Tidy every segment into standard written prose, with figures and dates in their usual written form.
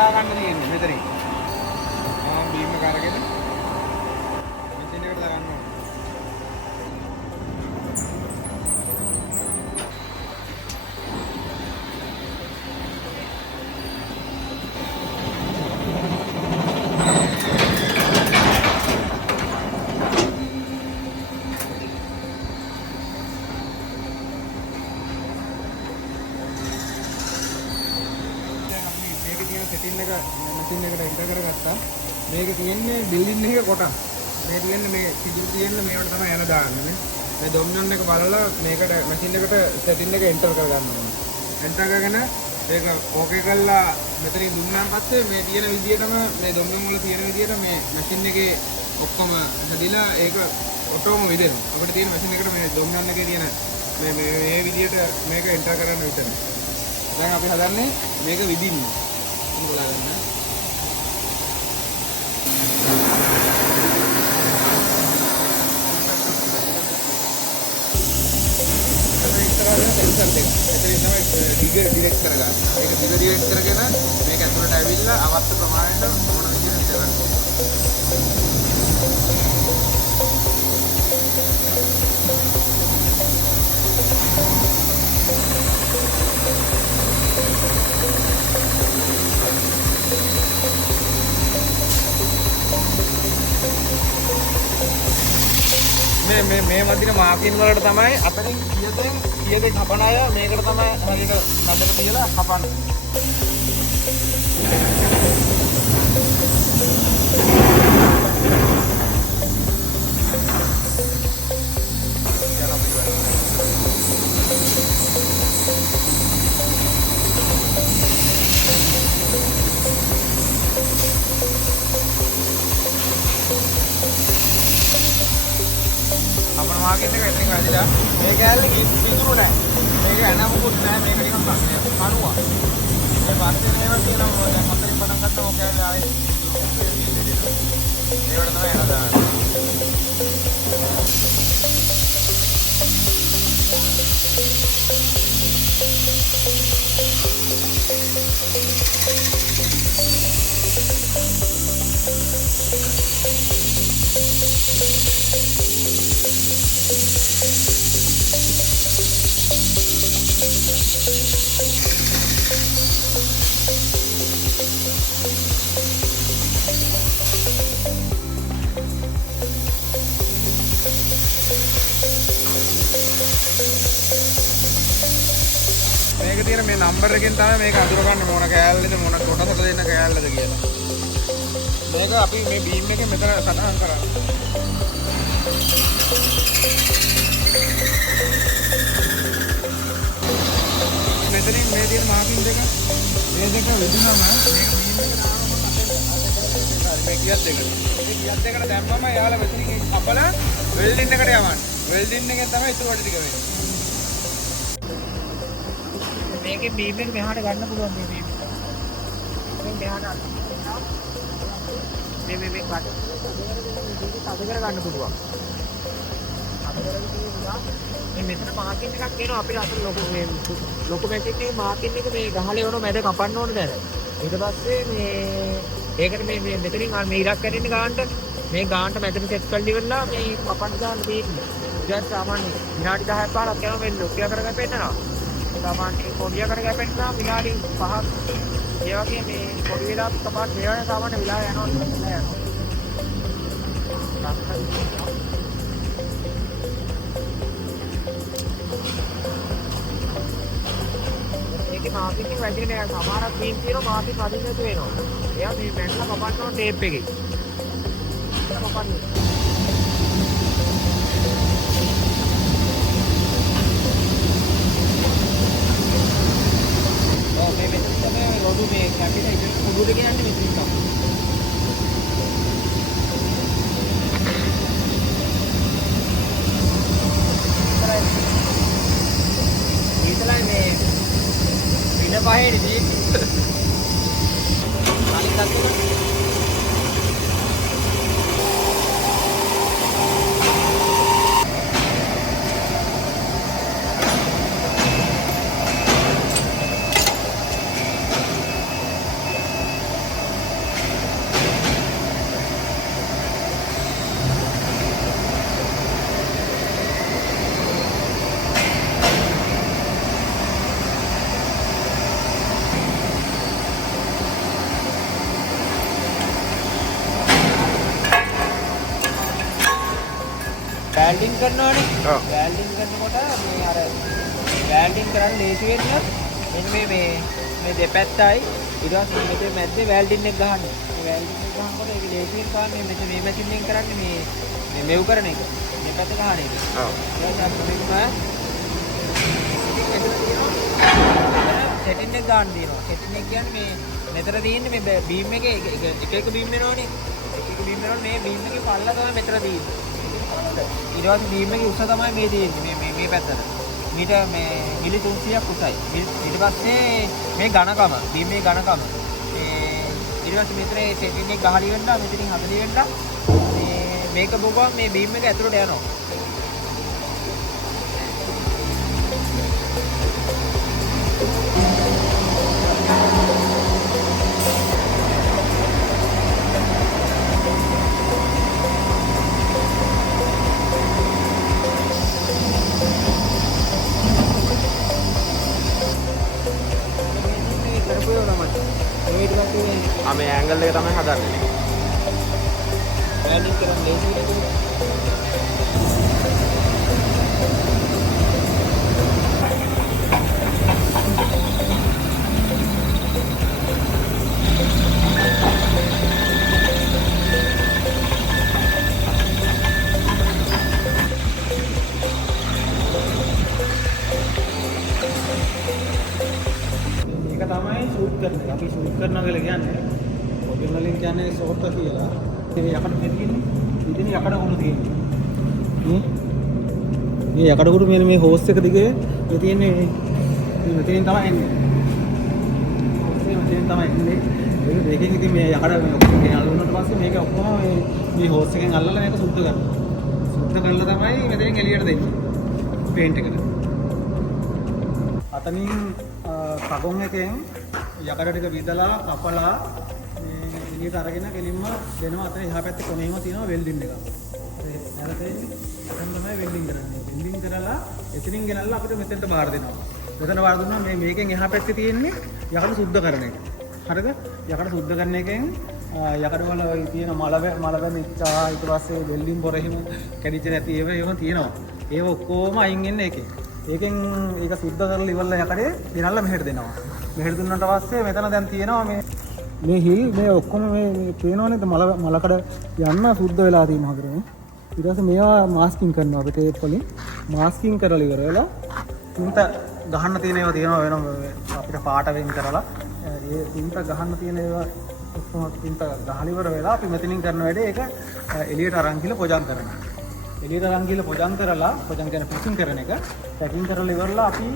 දාගන්න තියෙන්නේ මෙතනින්. බීම එක අරගෙන මැෂින් එකට දාගන්න ඕනේ. සෙටින් එක මැෂින් එකට එන්ටර් කරගත්තා. මේක තියෙන්නේ බිල්ඩින් එකේ කොටස්. මේ තියෙන්නේ මේ සිදුරු තියෙන්නේ මේවට තමයි යන දාන්නේ. මේ ඩොමිනන් එක බලලා මේකට මැෂින් එකට සෙටින් එක එන්ටර් කරගන්න ඕනේ. එන්ටර් කරගෙන ඒක ඕකේ කරලා මෙතනින් දුන්නාන් පස්සේ මේ තියෙන විදියටම මේ ඩොමිනන් වල තියෙන විදියට මේ මැෂින් එකේ ඔක්කොම හදිලා ඒක ඔටෝම විදෙනවා. අපිට තියෙන මැෂින් එකට මේ ඩොමිනන් එකේ තියෙන මේ විදියට මේක එන්ටර් කරන්න විතරයි. දැන් අපි හදන්නේ මේක විදින්න. ගන්න සෙන්සර් දෙක. එතනින් තමයි දිග ඩිරෙක්ට් කරගන්න. ඒක දිග ඩිරෙක්ට් කරගෙන මේක ඇතුළට ඇවිල්ලා අවශ්‍ය ප්‍රමාණයට මොන විදිහට විදගන්න ඕනේ. මේ මැදින මාකින් වලට තමයි අතරින් කීයද කපන අය මේකට තමයි හරියට නඩක තියලා කපන්නේ. අපේ මාකින් එක එතනින් වැඩිලා මේ කෑල්ල කිසිදු නැහැ. මේක එනමුකුත් නැහැ. මේක නිකන් කනුවා. මේ පස්සේ නේව තියෙනවා. දැන් අතරින් පටන් ගත්තා ඔය කෑල්ල ආයේ ඒවට තමයි එන දාන්නේ. මේක තියෙන මේ නම්බර් එකෙන් තමයි මේක අඳුරගන්නේ මොන කෑල්ලද මොන කොටසට දෙන්න කෑල්ලද කියලා. මේක අපි මේ බීම් එකේ මෙතන සටහන් කරන්නේ. මෙතනින් මේ තියෙන මාකින් දෙක මේ දෙක විදුනම මේක බීම් එක දානවා මේ ගියත් දෙක. මේ ගියත් දෙකට දැම්මම යාලා මෙතනින් අපල වෙල්ඩින් එකට යවන්නේ. වෙල්ඩින් එකෙන් තමයි ඉතුරු වැඩ ටික වෙන්නේ. මේකේ බීම් එක මෙහාට ගන්න පුළුවන් මේ බීම් එක. දැන් මෙහාට මේ පාට අද කර ගන්න පුළුවන්. අද කරගෙන තියෙනවා මේ මෙතන මාකින් එකක් එනවා අපිට අතන ලොකු මැජික් එකේ මාකින් එක මේ ගහලේ වුණ මැද කපන්න ඕනේ දැන්. ඊට පස්සේ මේ ඒකට මේ මෙතනින් මේ ඉරක් කැඩෙන්න ගන්නට මේ ගානට මැදට සෙට් කරලා ඉවරලා මේ කපන්න දාන්න තියෙන්නේ. දැන් සාමාන්‍ය විනාඩි 10ක් 15ක් යනවා මේ ලොකිය කරගෙන පෙන්නනවා. සාමාන්‍ය පොඩිය කරගෙන පෙන්නනවා විනාඩි 5ක්. ඒ වගේ මේ පොඩි වෙලාවක් කපාට වේවන සාමාන්‍ය විලා යනවා. ඒකේ මාකින් එක වැඩි නෑ සමහරක් බීම් තියෙනවා මාකින් වදින්න නැතු වෙනවා. එයා මේ මැන්ලා කපන්න ඕන ටේප් එකේ. කපන්න. මේ මෙතන තමයි රොඩු මේ කැපිලා ඉතින් කුඩුවට කියන්නේ මෙතනින් තමයි. ඉතලයි මේ ඉන්න පහේදී තියෙන්නේ. අනිත් අතට වැල්ඩින් කරනවානේ. ඔව්. වැල්ඩින් කරනකොට මේ අර වැල්ඩින් කරන්න ලේසි වෙන්න මෙන්න මේ දෙපැත්තයි ඊට පස්සේ මෙතන මැද්දේ වැල්ඩින් එක ගහන්නේ. මේ වැල්ඩින් එක ගහනකොට ඒක ලේසියෙන් ගන්න මෙතන මේ මැෂින් එකෙන් කරන්නේ මේ මෙව් කරන එක. මේ පැත්ත ගහන එක. ඔව්. ඊට පස්සේ සෙටින් එක ගන්න දෙනවා. සෙටින් එක කියන්නේ මේ මෙතන තියෙන්නේ මේ බීම් එකේ එක බීම් වෙනවනේ. එක බීම් වෙනවනේ මේ බීම් එකේ පල්ල තමයි මෙතන තියෙන්නේ. ඊට පස්සේ බීම් එකේ උස තමයි මේ තියෙන්නේ මේ පැත්තට. මීට මේ මිලි 300ක් උසයි. ඊට පස්සේ මේ ඝනකම බීම් මේ ඝනකම මේ ඊට පස්සේ මෙතන සෙටින් එක ගහලි වෙන්න මෙතනින් හදලි වෙන්න මේක බොගම මේ බීම් එක ඇතුළට යනවා. මේ ඇන්ගල් එක තමයි හදන්නේ. වැල්ඩින් කරන් ලේසි නේද? ඒක තමයි ෂූට් කරන්නේ. අපි ෂූට් කරනවා කියලා කියන්නේ පොඩි වලින් කියන්නේ ෂෝට් කියලා. ඒක යකඩ මෙතන තියෙන්නේ. ඉතින් යකඩ උණු තියෙන්නේ. මේ යකඩ උණු මේ හෝස් එක දිගේ මේ තියෙන්නේ මේ මෙතනින් තමයි එන්නේ. මේ මෙතනින් තමයි එන්නේ. ඒක දෙකකින් ඉතින් මේ යකඩ මේ ඔක්කොම ගෙනල්ලා දුන්නාට පස්සේ මේක ඔක්කොම මේ හෝස් එකෙන් අල්ලලා මේක සුද්ධ කරනවා. සුද්ධ කරලා තමයි මෙතනින් එළියට දෙන්නේ. පේන්ට් එකට. අතනින් කගොන් එකෙන් යකඩ ටික විදලා කපලා මේ එළියට අරගෙන ගෙලින්ම දෙනවා. අතන එහා පැත්තේ කොනේම තියෙනවා වෙල්ඩින් එක. ඒ නැල තේන්නේ. එතන තමයි වෙල්ඩින් කරන්නේ. වෙල්ඩින් කරලා එතනින් ගෙනල්ලා අපිට මෙතෙන්ට බාර දෙනවා. මෙතන බාර දුන්නා මේකෙන් එහා පැත්තේ තියෙන්නේ යකඩ සුද්ධ කරන එක. හරිද? යකඩ සුද්ධ කරන එකෙන් යකඩ වල තියෙන මල වෙනිච්චා ඊට පස්සේ වෙල්ඩින් පොර එහෙම කැඩිච්ච නැති ඒවා තියෙනවා. ඒව ඔක්කොම අයින් වෙන්නේ ඒකෙන්. ඒකෙන් ඒක සුද්ධ කරලා ඉවරලා යකඩේ ගෙනල්ලා මෙහෙට දෙනවා. මෙහෙට දුන්නාට පස්සේ මෙතන දැන් තියෙනවා මේ හිල් මේ ඔක්කොම මේ පේනවනේ මලකඩ යන්න සුද්ධ වෙලා තියෙනවා හතරේ. ඊට පස්සේ මේවා මාස්කින් කරනවා අපි ටේප් වලින්. මාස්කින් කරලා ඉවර වෙලා තුන්ට ගහන්න තියෙන ඒවා තියෙනවා වෙනම අපිට පාට වෙන් කරලා ඒ තුන්ට ගහන්න තියෙන ඒවා ඔක්කොම තුන්ට ගහලා ඉවර වෙලා අපි මෙතනින් කරන වැඩේ ඒක එළියට අරන් ගිහලා පොජන් කරනවා. එළියට අරන් ගිහලා පොජන් කරලා පොජන් කියන පැකින් කරන එක පැකින් කරලා ඉවරලා අපි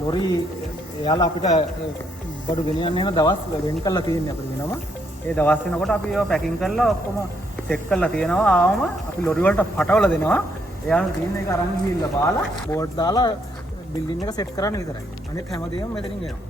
ලොරි එයාලා අපිට බඩු ගෙනියන්න යන දවස් වෙන් කරලා තියෙන්නේ අපිට වෙනම. ඒ දවස් වෙනකොට අපි ඒවා පැකින් කරලා ඔක්කොම සෙට් කරලා තියෙනවා. ආවම අපි ලොරි වලට පටවලා දෙනවා. එයාලා තියෙන එක අරන් ගිහිල්ලා බාලා බෝඩ් දාලා බිල්ඩින් එක සෙට් කරන්න විතරයි. අනිත් හැමදේම මෙතනින් එනවා.